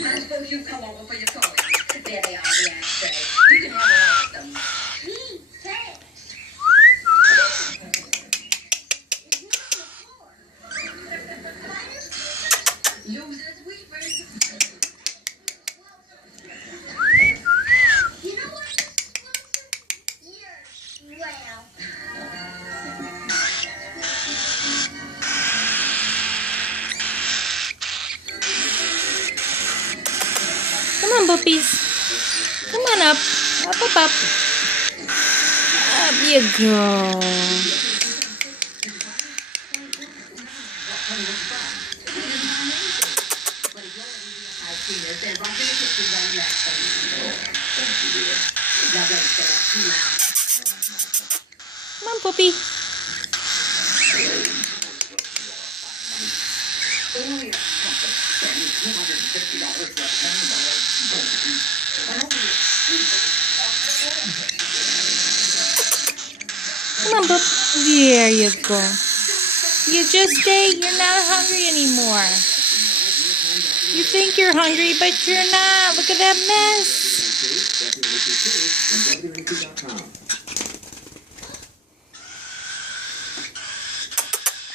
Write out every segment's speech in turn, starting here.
I suppose you've come over for your toys. There they are, the ashtrays. You can have all of them. Gee, thanks. Losers, weepers. You know what? You're well. Come on, boopies. Come on up. Up, up, up. Up you go. Come on, Poopy. Come on, Boop. There you go. You just ate. You're not hungry anymore. You think you're hungry, but you're not. Look at that mess.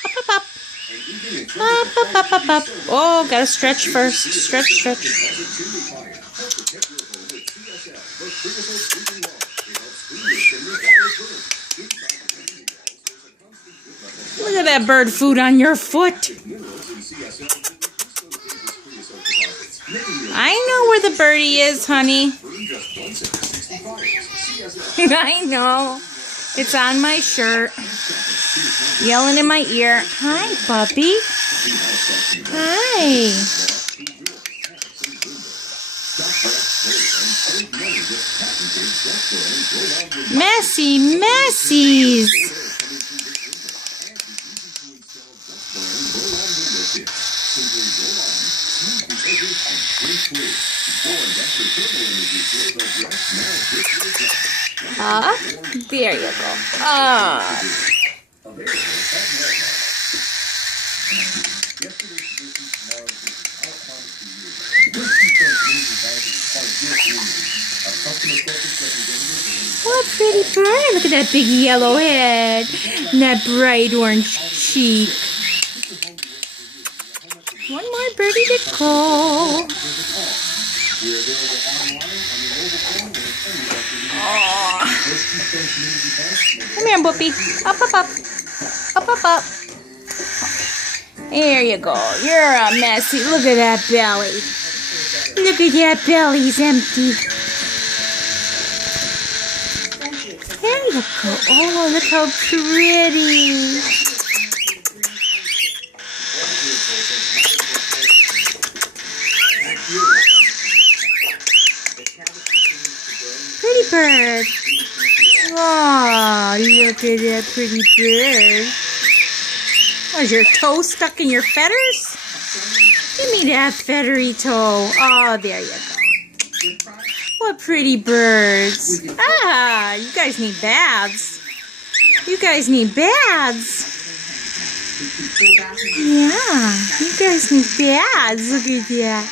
Up, up, up. Up, up, up, up, up. Oh, gotta stretch first. Stretch, stretch. Look at that bird food on your foot. I know where the birdie is, honey. I know. It's on my shirt. Yelling in my ear. Hi, puppy. Hi. Messy messies. There you go. What a pretty bird. Look at that big yellow head and that bright orange cheek. One more birdie to go. Come here, Boopy. Up, up, up. Up, up, up. There you go. You're a messy. Look at that belly. Look at that belly's empty. There you go. Oh, look how pretty. Pretty bird. Oh, look at that pretty bird. Was your toe stuck in your feathers? Give me that feathery toe. Oh, there you go. What pretty birds. Ah, you guys need baths. You guys need baths. Yeah, you guys need baths. Look at that.